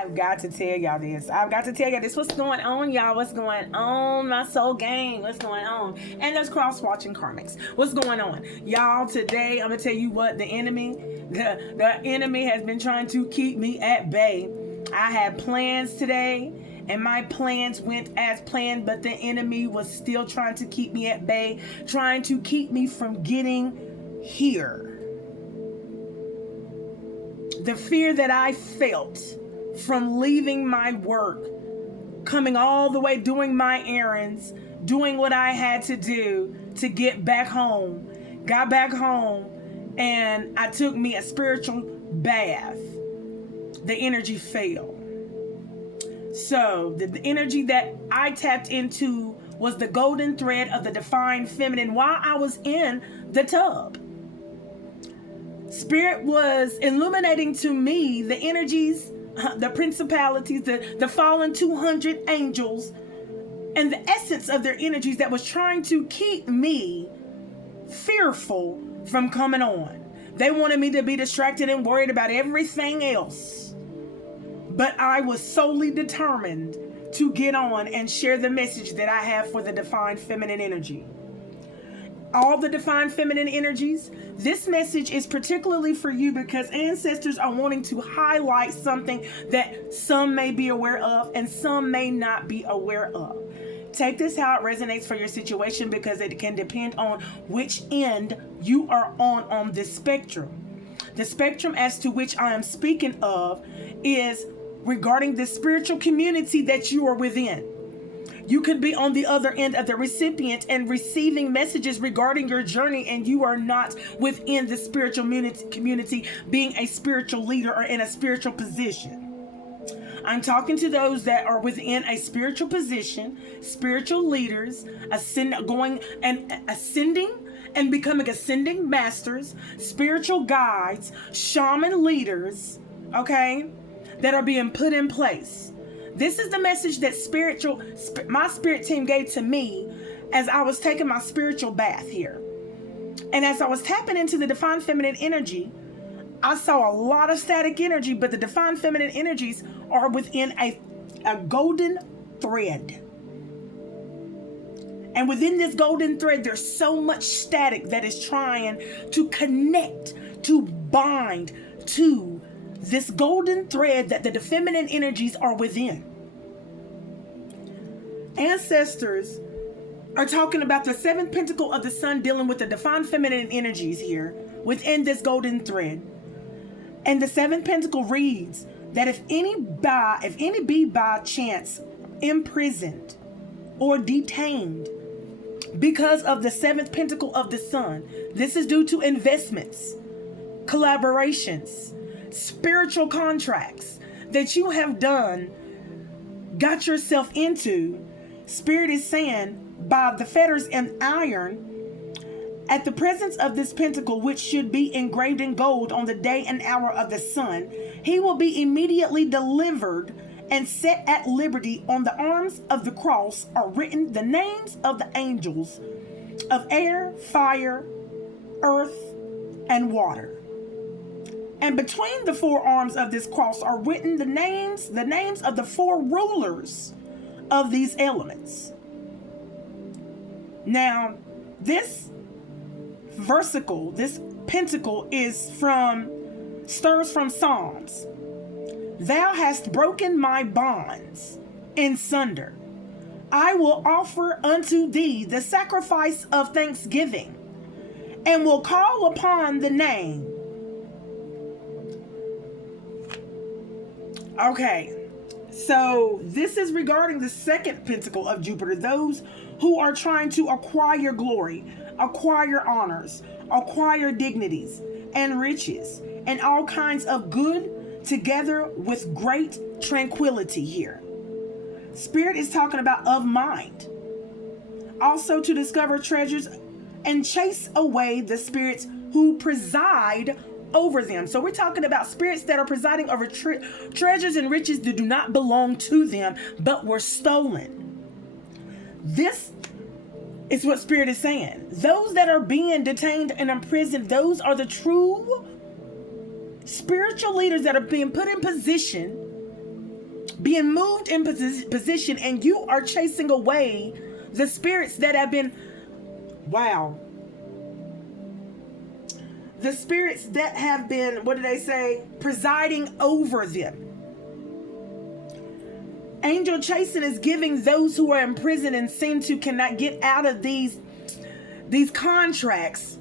I've got to tell y'all this. I've got to tell y'all this. What's going on, y'all? What's going on, my soul gang? What's going on? And there's cross-watching karmics. What's going on? Y'all, today, I'm going to tell you what the enemy has been trying to keep me at bay. I had plans today, and my plans went as planned, but the enemy was still trying to keep me at bay, trying to keep me from getting here. The fear that I felt from leaving my work, coming all the way, doing my errands, doing what I had to do to get back home. Got back home and I took me a spiritual bath. The energy fell. So the energy that I tapped into was the golden thread of the divine feminine while I was in the tub. Spirit was illuminating to me the energies, the principalities, the fallen 200 angels, and the essence of their energies that was trying to keep me fearful from coming on. They wanted me to be distracted and worried about everything else. But I was solely determined to get on and share the message that I have for the divine feminine energy. All the divine feminine energies, this message is particularly for you because ancestors are wanting to highlight something that some may be aware of and some may not be aware of. Take this how it resonates for your situation because it can depend on which end you are on this spectrum. The spectrum as to which I am speaking of is regarding the spiritual community that you are within. You could be on the other end of the recipient and receiving messages regarding your journey, and you are not within the spiritual community, being a spiritual leader or in a spiritual position. I'm talking to those that are within a spiritual position, spiritual leaders, ascending and becoming ascending masters, spiritual guides, shaman leaders, okay, that are being put in place. This is the message that my spirit team gave to me as I was taking my spiritual bath here. And as I was tapping into the divine feminine energy, I saw a lot of static energy, but the divine feminine energies are within a golden thread. And within this golden thread, there's so much static that is trying to connect, to bind to this golden thread that the feminine energies are within. Ancestors are talking about the seventh pentacle of the sun dealing with the divine feminine energies here within this golden thread. And the seventh pentacle reads that if any be by chance imprisoned or detained because of the seventh pentacle of the sun, this is due to investments, collaborations, spiritual contracts that you have done, got yourself into. Spirit is saying by the fetters and iron at the presence of this pentacle, which should be engraved in gold on the day and hour of the sun, he will be immediately delivered and set at liberty. On the arms of the cross are written the names of the angels of air, fire, earth, and water. And between the four arms of this cross are written the names of the four rulers of these elements. Now, this versicle, this pentacle stirs from Psalms. Thou hast broken my bonds in sunder. I will offer unto thee the sacrifice of thanksgiving and will call upon the name. Okay, so this is regarding the second pentacle of Jupiter, those who are trying to acquire glory, acquire honors, acquire dignities and riches, and all kinds of good together with great tranquility here. Spirit is talking about of mind. Also to discover treasures and chase away the spirits who preside over them. So we're talking about spirits that are presiding over treasures and riches that do not belong to them, but were stolen. This is what Spirit is saying. Those that are being detained and imprisoned, those are the true spiritual leaders that are being put in position being moved in position, and you are chasing away the spirits that have been, the spirits that have been, what do they say, presiding over them. Angel chasing is giving those who are in prison and seem to cannot get out of these contracts.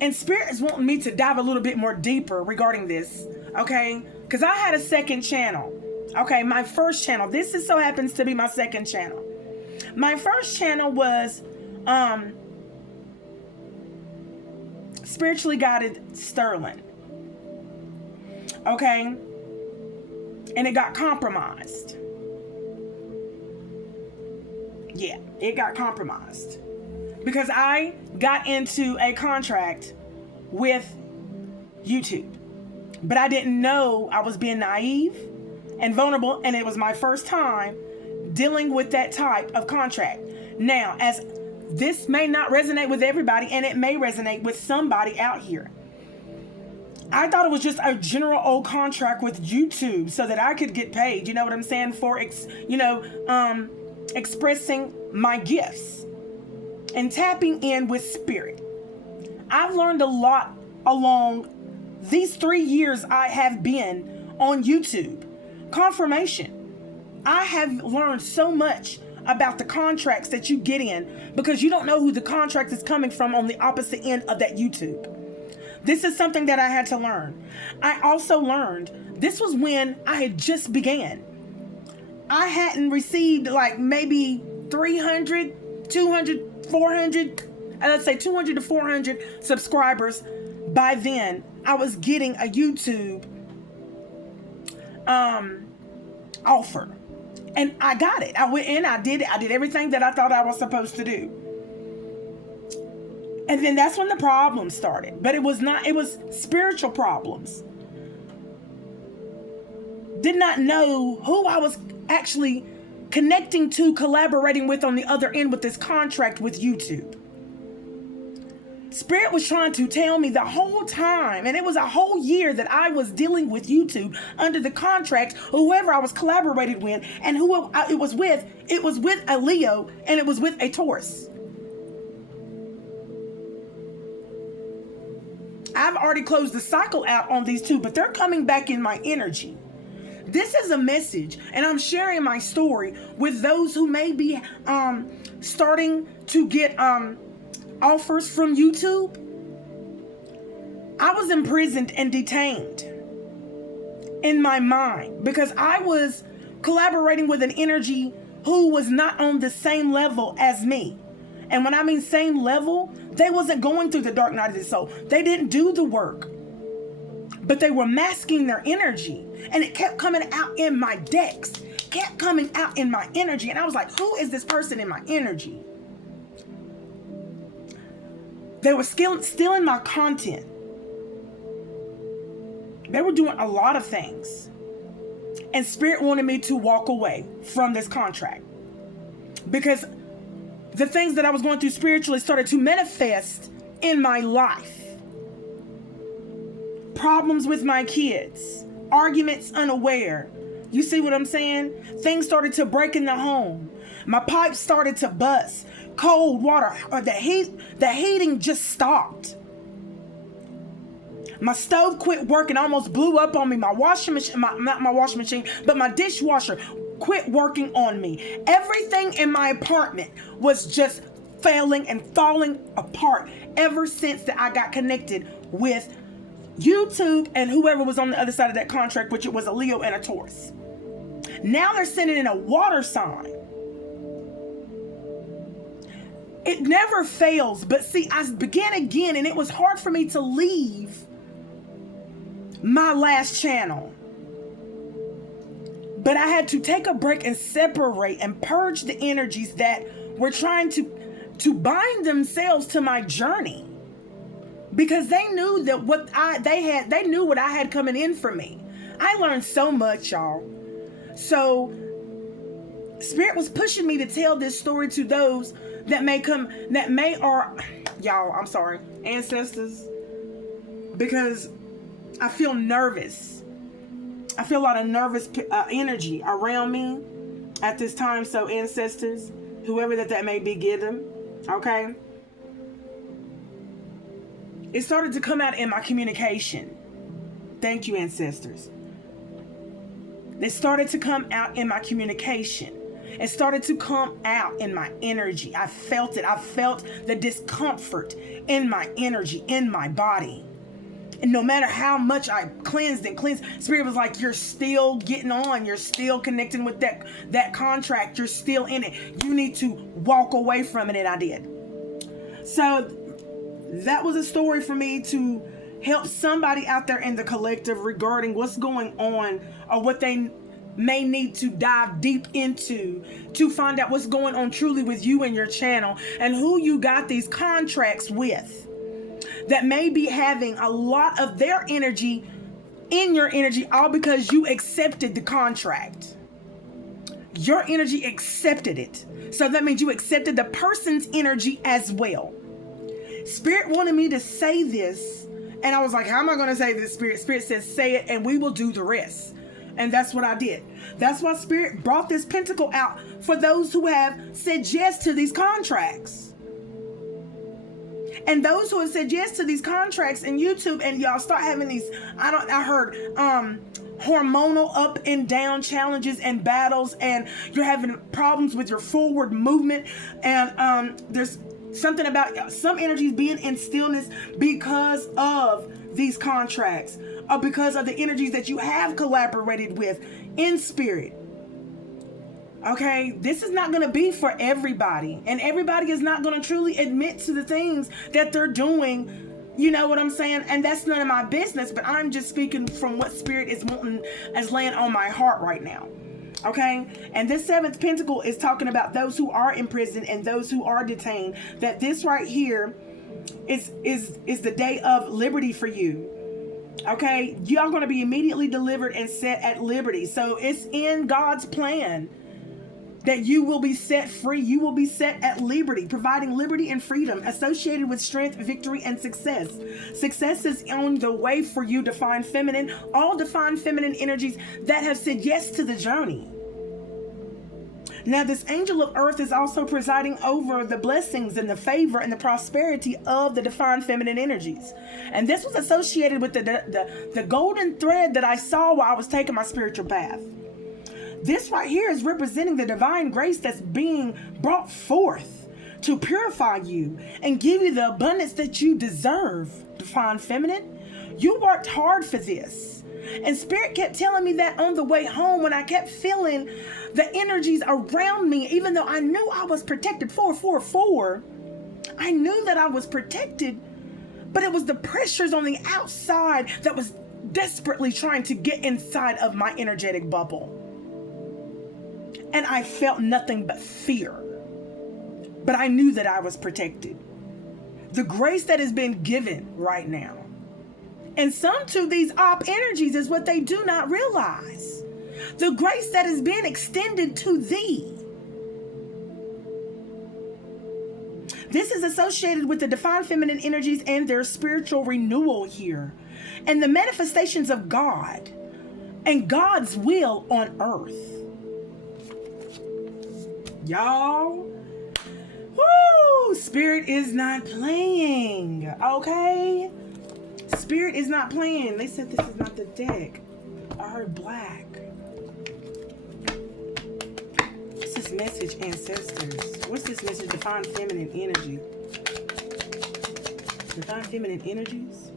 And Spirit is wanting me to dive a little bit more deeper regarding this, okay? Because I had a second channel, okay? My first channel. This so happens to be my second channel. My first channel was Spiritually Guided Sterling, okay? And it got compromised. Yeah, it got compromised. Because I got into a contract with YouTube. But I didn't know I was being naive and vulnerable. And it was my first time dealing with that type of contract. Now, as this may not resonate with everybody, and it may resonate with somebody out here, I thought it was just a general old contract with YouTube so that I could get paid, you know what I'm saying, for, expressing my gifts and tapping in with Spirit. I've learned a lot along these 3 years I have been on YouTube. Confirmation. I have learned so much about the contracts that you get in because you don't know who the contract is coming from on the opposite end of that YouTube. This is something that I had to learn. I also learned, this was when I had just began. I hadn't received like maybe 300, 200, 400, let's say 200 to 400 subscribers. By then, I was getting a YouTube offer. And I got it. I went in, I did it. I did everything that I thought I was supposed to do. And then that's when the problems started. But it was spiritual problems. Did not know who I was actually connecting to, collaborating with on the other end with this contract with YouTube. Spirit was trying to tell me the whole time, and it was a whole year that I was dealing with YouTube under the contract, whoever I was collaborated with, and who it was with a Leo, and it was with a Taurus. I've already closed the cycle out on these two, but they're coming back in my energy. This is a message, and I'm sharing my story with those who may be starting to get offers from YouTube. I was imprisoned and detained in my mind because I was collaborating with an energy who was not on the same level as me. And when I mean same level, they wasn't going through the dark night of the soul. They didn't do the work, but they were masking their energy, and it kept coming out in my decks, kept coming out in my energy. And I was like, who is this person in my energy? They were stealing my content. They were doing a lot of things. And Spirit wanted me to walk away from this contract because the things that I was going through spiritually started to manifest in my life. Problems with my kids, arguments unaware. You see what I'm saying? Things started to break in the home. My pipes started to bust. Cold water, or the heating just stopped. My stove quit working, almost blew up on me. My washing machine, not my washing machine, but my dishwasher quit working on me. Everything in my apartment was just failing and falling apart ever since that I got connected with YouTube and whoever was on the other side of that contract, which it was a Leo and a Taurus. Now they're sending in a water sign. It never fails, but see, I began again, and it was hard for me to leave my last channel. But I had to take a break and separate and purge the energies that were trying to bind themselves to my journey, because they knew that they knew what I had coming in for me. I learned so much, y'all. So Spirit was pushing me to tell this story to those that y'all, I'm sorry, ancestors, because I feel nervous I feel a lot of nervous energy around me at this time. So ancestors, whoever that may be, give them. Okay. It started to come out in my communication. Thank you, ancestors. It started to come out in my communication. It started to come out in my energy. I felt it. I felt the discomfort in my energy, in my body. And no matter how much I cleansed, Spirit was like, you're still getting on. You're still connecting with that contract. You're still in it. You need to walk away from it. And I did. So that was a story for me to help somebody out there in the collective regarding what's going on or what they may need to dive deep into to find out what's going on truly with you and your channel and who you got these contracts with that may be having a lot of their energy in your energy, all because you accepted the contract. Your energy accepted it. So that means you accepted the person's energy as well. Spirit wanted me to say this, and I was like, how am I going to say this, Spirit? Spirit says, say it, and we will do the rest. And that's what I did. That's why Spirit brought this pentacle out for those who have said yes to these contracts. And those who have said yes to these contracts in YouTube, and y'all start having these, I heard hormonal up and down challenges and battles, and you're having problems with your forward movement, and there's something about some energies being in stillness because of these contracts, or because of the energies that you have collaborated with in spirit. Okay, this is not going to be for everybody, and everybody is not going to truly admit to the things that they're doing. You know what I'm saying? And that's none of my business, but I'm just speaking from what Spirit is wanting as laying on my heart right now. Okay, and this seventh pentacle is talking about those who are imprisoned and those who are detained. That this right here is the day of liberty for you. Okay, y'all going to be immediately delivered and set at liberty. So it's in God's plan that you will be set free. You will be set at liberty, providing liberty and freedom associated with strength, victory, and success. Success is on the way for you, divine feminine, all divine feminine energies that have said yes to the journey. Now, this angel of earth is also presiding over the blessings and the favor and the prosperity of the divine feminine energies. And this was associated with the golden thread that I saw while I was taking my spiritual path. This right here is representing the divine grace that's being brought forth to purify you and give you the abundance that you deserve, divine feminine. You worked hard for this. And Spirit kept telling me that on the way home when I kept feeling the energies around me, even though I knew I was protected. 444. I knew that I was protected, but it was the pressures on the outside that was desperately trying to get inside of my energetic bubble. And I felt nothing but fear. But I knew that I was protected. The grace that has been given right now. And some to these op energies is what they do not realize. The grace that has been extended to thee. This is associated with the divine feminine energies and their spiritual renewal here. And the manifestations of God and God's will on earth. Y'all, woo, Spirit is not playing, okay? Spirit is not playing. They said this is not the deck. I heard black. What's this message, ancestors? What's this message, divine feminine energy? Divine feminine energies?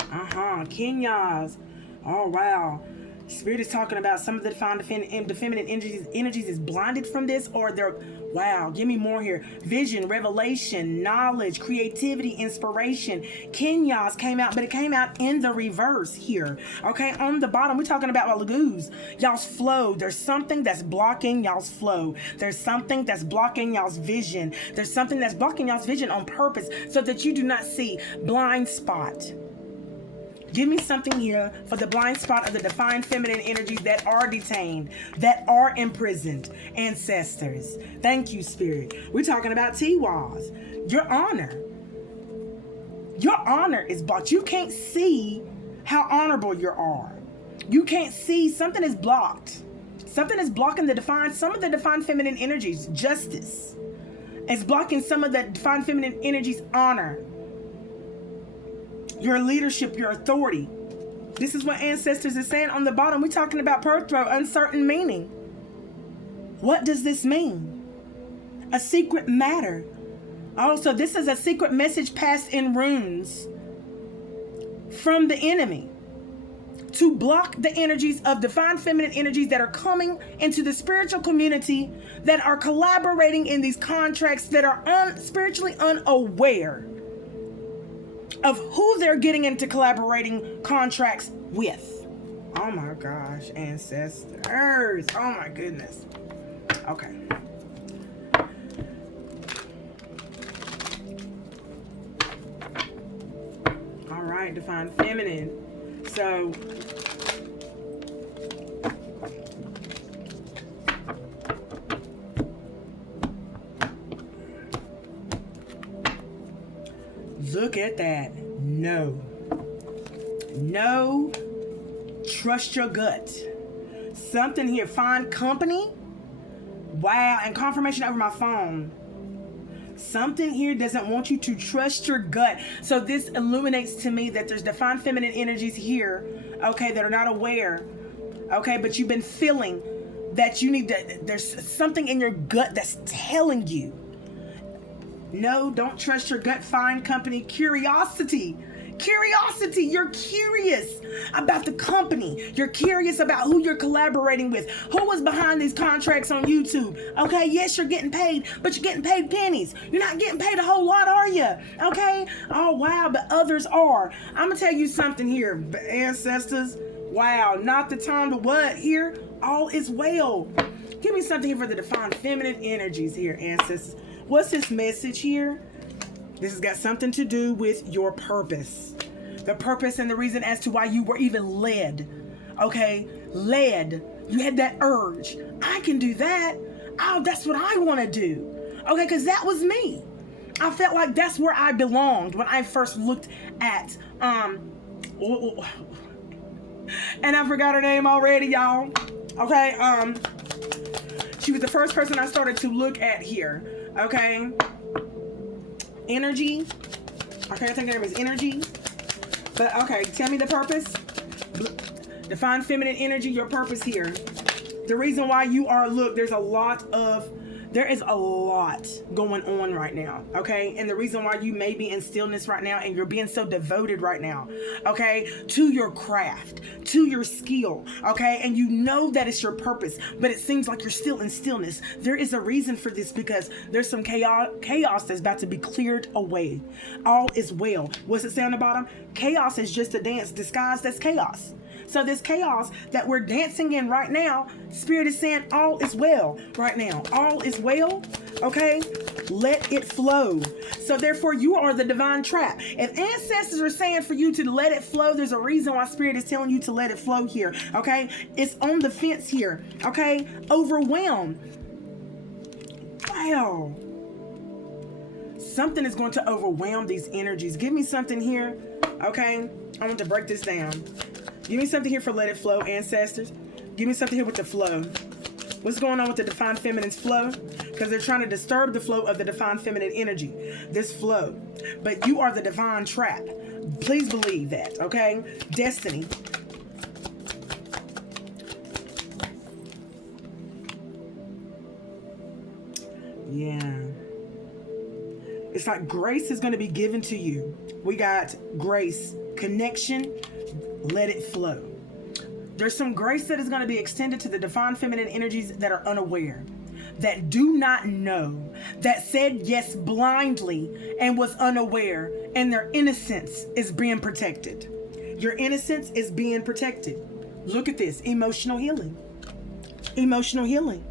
Kenyas. Oh, wow. Spirit is talking about some of the feminine energies is blinded from this, or they're, wow, give me more here. Vision, revelation, knowledge, creativity, inspiration. Kenyas came out, but it came out in the reverse here. Okay, on the bottom, we're talking about lagoos. Y'all's flow. There's something that's blocking y'all's flow. There's something that's blocking y'all's vision. There's something that's blocking y'all's vision on purpose so that you do not see. Blind spot. Give me something here for the blind spot of the divine feminine energies that are detained, that are imprisoned, ancestors. Thank you, Spirit. We're talking about Tiwaz. Your honor. Your honor is blocked. You can't see how honorable you are. You can't see. Something is blocked. Something is blocking some of the divine feminine energies. Justice. It's blocking some of the divine feminine energies. Honor. Your leadership, your authority. This is what ancestors is saying on the bottom. We're talking about birth throw, uncertain meaning. What does this mean? A secret matter. Also, this is a secret message passed in runes from the enemy to block the energies of divine feminine energies that are coming into the spiritual community, that are collaborating in these contracts, that are spiritually unaware of who they're getting into collaborating contracts with. Oh my gosh, ancestors. Oh my goodness. Okay. All right, divine feminine. So look at that. No. Trust your gut. Something here. Find company. Wow. And confirmation over my phone. Something here doesn't want you to trust your gut. So this illuminates to me that there's divine feminine energies here, okay, that are not aware, okay, but you've been feeling that you need to, there's something in your gut that's telling you. No, don't trust your gut. Find company. Curiosity. You're curious about the company. You're curious about who you're collaborating with. Who was behind these contracts on YouTube? Okay, yes, you're getting paid, but you're getting paid pennies. You're not getting paid a whole lot, are you? Okay? Oh, wow, but others are. I'm going to tell you something here, ancestors. Wow, not the time to what here? All is well. Give me something here for the divine feminine energies here, ancestors. What's this message here? This has got something to do with your purpose. The purpose and the reason as to why you were even led. Okay? Led. You had that urge. I can do that. Oh, that's what I want to do. Okay, because that was me. I felt like that's where I belonged when I first looked at, and I forgot her name already, y'all. Okay, she was the first person I started to look at here. Okay? Energy. Okay, I think her name is Energy. But okay, tell me the purpose. Divine feminine energy, your purpose here. The reason why you are, look, there is a lot going on right now, okay? And the reason why you may be in stillness right now and you're being so devoted right now, okay, to your craft, to your skill, okay? And you know that it's your purpose, but it seems like you're still in stillness. There is a reason for this, because there's some chaos that's about to be cleared away. All is well. What's it say on the bottom? Chaos is just a dance disguised as chaos. So this chaos that we're dancing in right now, Spirit is saying all is well right now. All is well, okay? Let it flow. So therefore, you are the divine trap. If ancestors are saying for you to let it flow, there's a reason why Spirit is telling you to let it flow here, okay? It's on the fence here, okay? Overwhelmed. Wow. Something is going to overwhelm these energies. Give me something here, okay? I want to break this down. Give me something here for let it flow, ancestors. Give me something here with the flow. What's going on with the divine feminine's flow? Because they're trying to disturb the flow of the divine feminine energy. This flow. But you are the divine trap. Please believe that, okay? Destiny. Yeah. It's like grace is going to be given to you. We got grace, connection. Let it flow. There's some grace that is going to be extended to the divine feminine energies that are unaware, that do not know, that said yes blindly and was unaware, and their innocence is being protected. Your innocence is being protected. Look at this. Emotional healing. Emotional healing.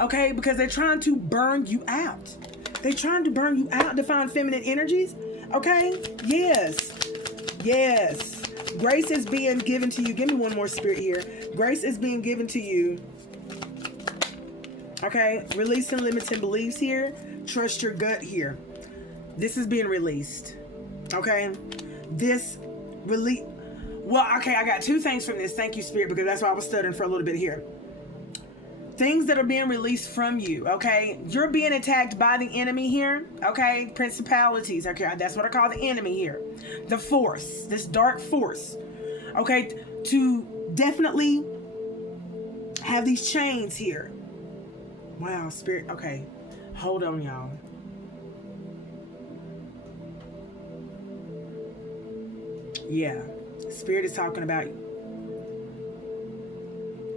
Okay? Because they're trying to burn you out. They're trying to burn you out, divine feminine energies. Okay? Yes. Yes. Grace is being given to you. Give me one more spirit here. Grace is being given to you. Okay. Releasing limiting beliefs here. Trust your gut here. This is being released. Okay. This release. Well, okay, I got 2 things from this. Thank you, Spirit, because that's why I was stuttering for a little bit here. Things that are being released from you, okay? You're being attacked by the enemy here, okay? Principalities, okay? That's what I call the enemy here. The force, this dark force, okay? To definitely have these chains here. Wow, Spirit, okay. Hold on, y'all. Yeah, Spirit is talking about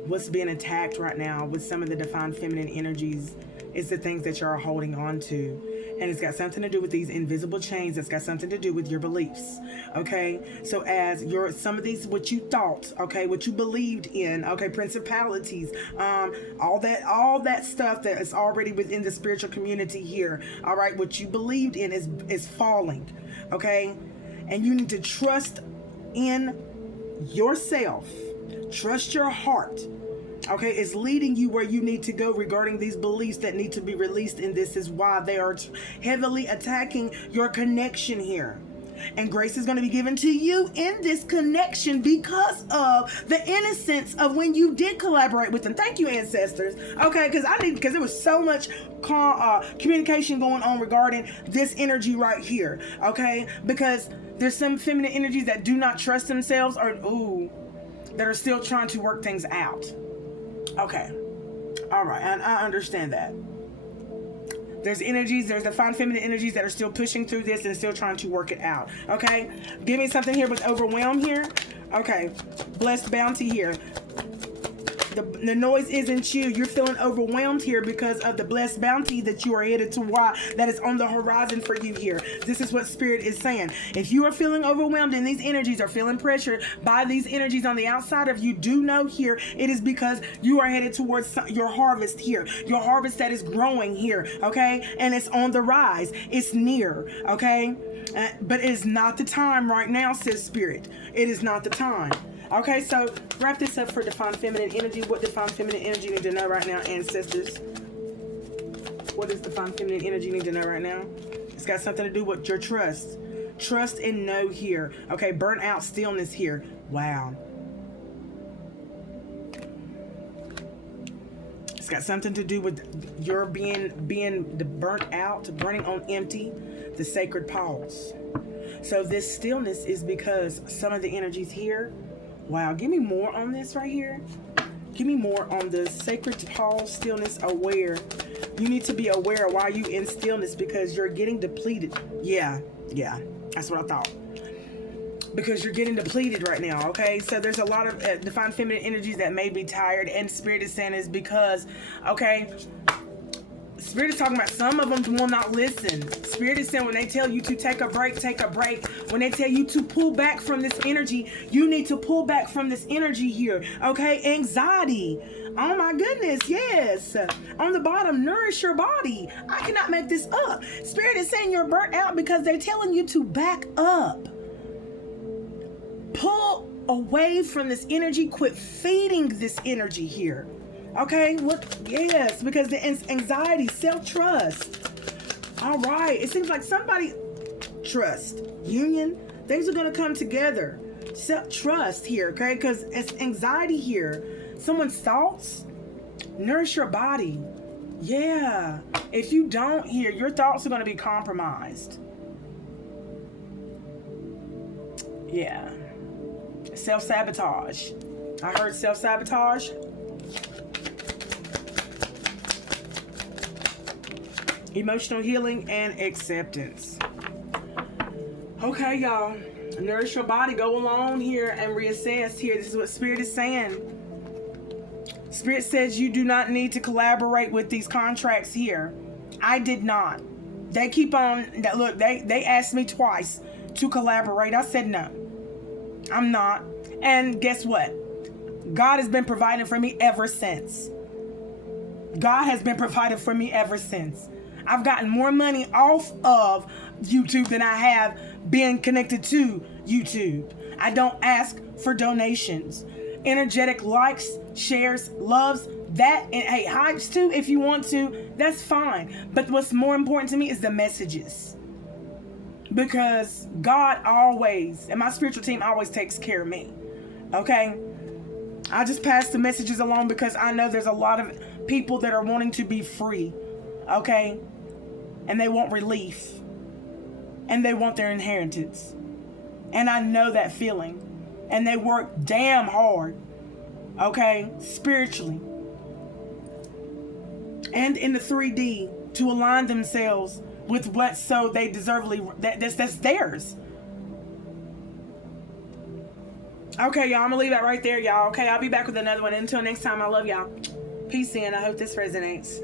what's being attacked right now with some of the divine feminine energies is the things that you're holding on to. And it's got something to do with these invisible chains. It's got something to do with your beliefs. Okay. So as some of these, what you thought, okay, what you believed in, okay, principalities, all that stuff that is already within the spiritual community here. All right. What you believed in is falling. Okay. And you need to trust in yourself. Trust your heart. Okay, it's leading you where you need to go regarding these beliefs that need to be released. And this is why they are heavily attacking your connection here. And grace is going to be given to you in this connection because of the innocence of when you did collaborate with them. Thank you, ancestors. Okay, because there was so much communication going on regarding this energy right here. Okay, because there's some feminine energies that do not trust themselves or that are still trying to work things out. Okay. All right. I understand that. There's divine feminine energies that are still pushing through this and still trying to work it out. Okay. Give me something here with overwhelm here. Okay. Blessed bounty here. The noise isn't you. You're feeling overwhelmed here because of the blessed bounty that you are headed to. Why? That is on the horizon for you here. This is what Spirit is saying. If you are feeling overwhelmed and these energies are feeling pressured by these energies on the outside of you, do know here it is because you are headed towards your harvest here. Your harvest that is growing here. Okay? And it's on the rise. It's near. Okay? But it is not the time right now, says Spirit. It is not the time. Okay, so wrap this up for divine feminine energy. What divine feminine energy need to know right now, ancestors? What does divine feminine energy need to know right now? It's got something to do with your trust. Trust and know here. Okay, burnt out stillness here. Wow. It's got something to do with your being burnt out, burning on empty, the sacred pause. So this stillness is because some of the energies here. Wow, give me more on this right here. Give me more on the sacred pause, stillness, aware. You need to be aware why you in stillness because you're getting depleted. Yeah, that's what I thought. Because you're getting depleted right now, okay? So there's a lot of divine feminine energies that may be tired, and Spirit is saying is because, okay, Spirit is talking about some of them will not listen. Spirit is saying when they tell you to take a break, take a break. When they tell you to pull back from this energy, you need to pull back from this energy here. Okay, anxiety. Oh my goodness, yes. On the bottom, nourish your body. I cannot make this up. Spirit is saying you're burnt out because they're telling you to back up. Pull away from this energy. Quit feeding this energy here. Okay, what? Yes, because the anxiety, self-trust. All right, it seems like somebody, trust, union, things are going to come together. Self-trust here, okay, because it's anxiety here. Someone's thoughts, nourish your body. Yeah, if you don't here, your thoughts are going to be compromised. Yeah, self-sabotage. I heard self-sabotage. Emotional healing and acceptance. Okay, y'all. Nourish your body. Go along here and reassess here. This is what Spirit is saying. Spirit says you do not need to collaborate with these contracts here. I did not. They keep on. Look, they asked me twice to collaborate. I said no. I'm not. And guess what? God has been providing for me ever since. God has been providing for me ever since. I've gotten more money off of YouTube than I have been connected to YouTube. I don't ask for donations. Energetic likes, shares, loves, that, and hey, hypes too if you want to. That's fine. But what's more important to me is the messages. Because God always, and my spiritual team always takes care of me. Okay? I just pass the messages along because I know there's a lot of people that are wanting to be free. Okay? And they want relief. And they want their inheritance. And I know that feeling. And they work damn hard. Okay? Spiritually. And in the 3D to align themselves with what so they deservedly that's theirs. Okay, y'all, I'm gonna leave that right there, y'all. Okay, I'll be back with another one. Until next time, I love y'all. Peace in. I hope this resonates.